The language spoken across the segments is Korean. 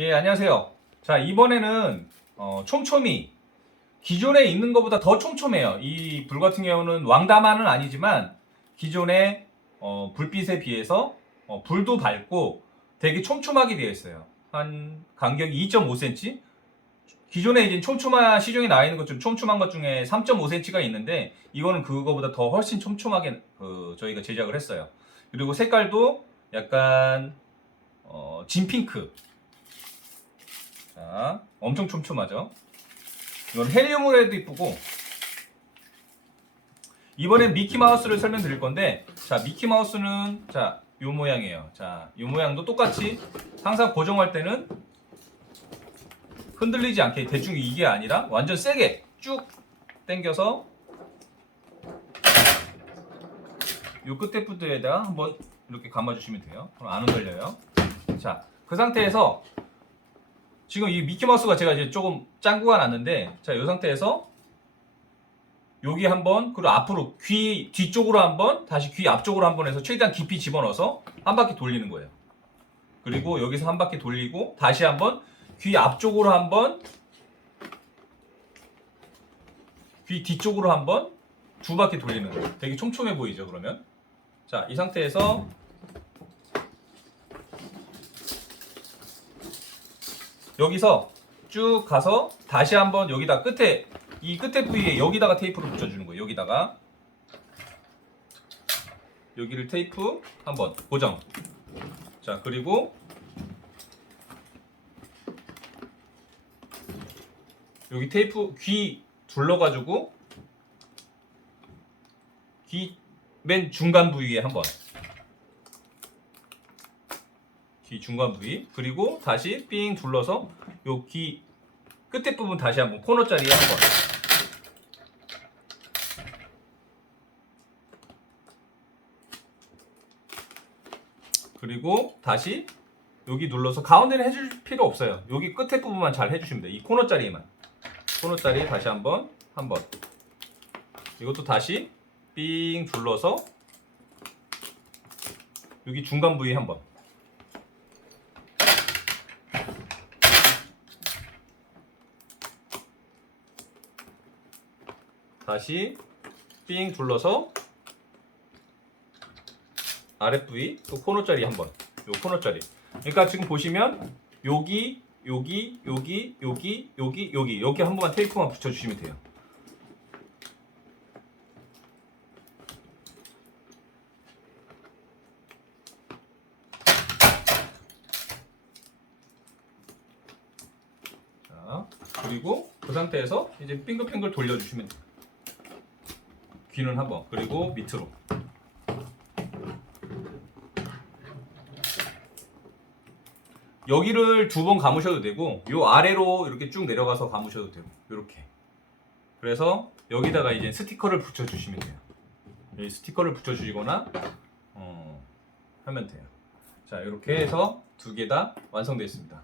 예, 안녕하세요. 자, 이번에는 어, 촘촘히 기존에 있는 것보다 더 촘촘해요. 이 불 같은 경우는 왕다마는 아니지만 기존의 어, 불빛에 비해서 어, 불도 밝고 되게 촘촘하게 되어 있어요. 한 간격이 2.5cm. 기존에 이제 촘촘한 시중에 나와 있는 것 중 촘촘한 것 중에 3.5cm가 있는데 이거는 그거보다 더 훨씬 촘촘하게 그, 저희가 제작을 했어요. 그리고 색깔도 약간 어, 진핑크. 자, 엄청 촘촘하죠. 이건 헬륨으로 해도 이쁘고 이번엔 미키 마우스를 설명드릴 건데 자 미키 마우스는 자 요 모양이에요. 자, 요 모양도 똑같이 항상 고정할 때는 흔들리지 않게 대충 이게 아니라 완전 세게 쭉 당겨서 요 끝에 부드에다가 한번 이렇게 감아주시면 돼요. 그럼 안 흔들려요. 자, 그 상태에서 지금 이 미키 마우스가 제가 이제 조금 짱구가 났는데 자, 이 상태에서 여기 한번 그리고 앞으로 귀 뒤쪽으로 한번 다시 귀 앞쪽으로 한번 해서 최대한 깊이 집어넣어서 한 바퀴 돌리는 거예요. 그리고 여기서 한 바퀴 돌리고 다시 한번 귀 앞쪽으로 한번 귀 뒤쪽으로 한번 두 바퀴 돌리는 거예요. 되게 촘촘해 보이죠, 그러면? 자, 이 상태에서 여기서 쭉 가서 다시 한번 여기다 끝에 이 끝에 부위에 여기다가 테이프를 붙여주는 거예요. 여기다가 여기를 테이프 한번 고정. 자 그리고 여기 테이프 귀 둘러가지고 귀 맨 중간 부위에 한번 귀 중간 부위 그리고 다시 삥 둘러서 요 귀 끝에 부분 다시 한번 코너 자리에 한번. 그리고 다시 여기 눌러서 가운데는 해줄 필요 없어요. 여기 끝에 부분만 잘 해주시면 돼요. 이 코너 자리에만. 코너 자리에 다시 한번 한번. 이것도 다시 삥 둘러서 여기 중간 부위 한번 다시 삥 둘러서 아랫 부위 또 코너 자리 한번 요 코너 자리. 그러니까 지금 보시면 여기 여기 여기 여기 여기 여기 여기 한 번만 테이프만 붙여주시면 돼요. 자 그리고 그 상태에서 이제 빙글빙글 돌려주시면 돼요 귀는 한 번 그리고 밑으로. 여기를 두 번 감으셔도 되고 요 아래로 이렇게 쭉 내려가서 감으셔도 되고 이렇게. 그래서 여기다가 이제 스티커를 붙여주시면 돼요. 이 스티커를 붙여주시거나 어, 하면 돼요. 자 이렇게 해서 두 개 다 완성되어 있습니다.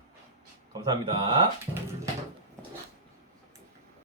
감사합니다